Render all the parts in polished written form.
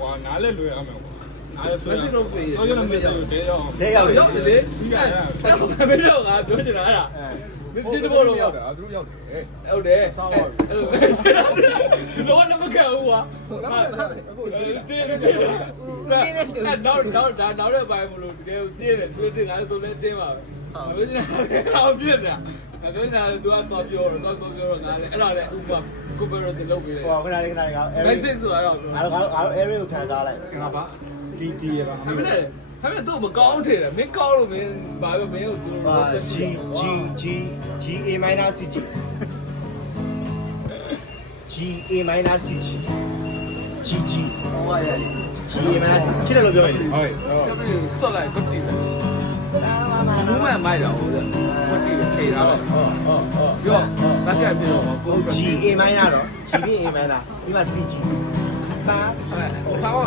ကွာနားလဲလွယ်အောင်မယ်ကွာနားလဲဆွဲ မစစ်တော့ပြေး တော့ရမယ်ဆိုတဲရောက် တဲရောက် ရောက်တယ်လေအဲ့ဒါမင်းတို့ကပြောချင်တာအဲ့ဒါမင်းစစ်တော့လို့ရောက်တယ်သူတို့ရောက်တယ်ဟုတ်တယ်ဆောင်းဟုတ်ဒီတော့လည်းမကဘူးကွာအခုတင်းနောက်တဲ့ပိုင်းမလို့တကယ်တင်းတယ်သူတင်းငါလည်းသူလည်းတင်းပါပဲမင်းကတော့ပြည့်တယ်အဲ့ဒါကသူကတော့ပြောတော့ငါလည်းအဲ့ဒါလည်းဥပမာ comparison လုပ်ပြီးတယ် ဟိုခဏလေး message ဆိုတော့ ငါတို့ area ကိုခံစားလိုက်ငါပါဒီရပါ ဒါပေမဲ့သူ့မကောင်းထင်တယ်မင်းကောင်းလို့မင်းဘာပဲမင်းကိုသူတို့ G A minus C G G A minus C G G G ဟောရတယ် G A minus ချစ်တယ်လို့ပြောရင်ဟုတ် ဆော့လိုက်ကွတ်တီဘူးမမိုက်တော့ဟုတ်ကွတ်တီချိန်ထားတော့ပြောဘက်ကပြတော့ကို G A minus တော့ G B A minus ဒီမှာ C G ပါ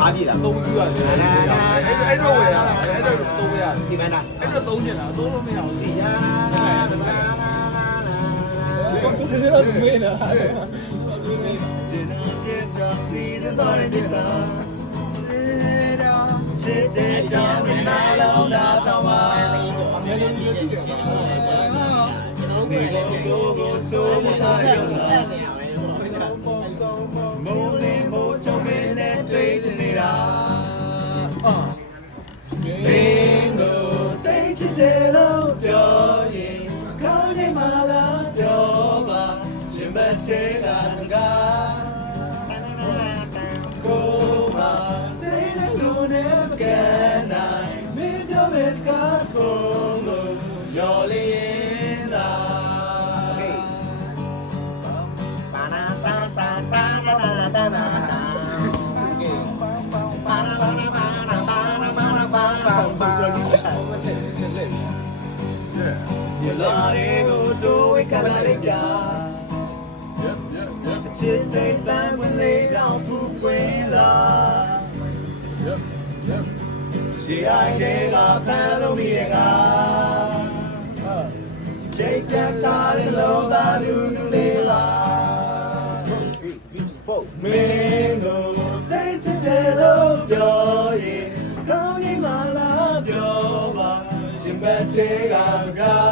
အားပြီလားသုံးပြရတယ်အဲ့တော့ဝယ်ရတာအဲ့တော့သုံးရရတယ် ဒီ minus အဲ့တော့သုံးနေတာသုံးလို့မရဘူး စီယာ ကိုတူတယ်တော့မင်းနာ ချစ်တဲ့စီတဲ့တော်တဲ့တာချစ်တဲ့ကြောင့်နာလုံးလာတော့မှာ အများကြီးကြည့်တယ်ကွာကျွန်တော်တို့ကလည်း ကိုဆိုးမထားရလားမိုးလေးမိုးချုံမင်းနဲ့တွေ့ချင်နေတာမင်းကိုတွေ့ချင်တယ်လို့ပြောရင်ခေါင်းထဲမှာလာပြောပါရှင်ဘတ်တဲ့ကစကားကိုမစိတ်နဲ့ကိုနဲ့မကန်နိုင်မင်းပြောမဲ့စကားကိုရော်လေးရင်သာ You love it, go do it, can I live ya? The chicks say plan when they down proof when love. She I gave us and no meeting. Take that child and love that you do live. Mingo, they today love joy. Come in my love, your Jimbete Gazaga.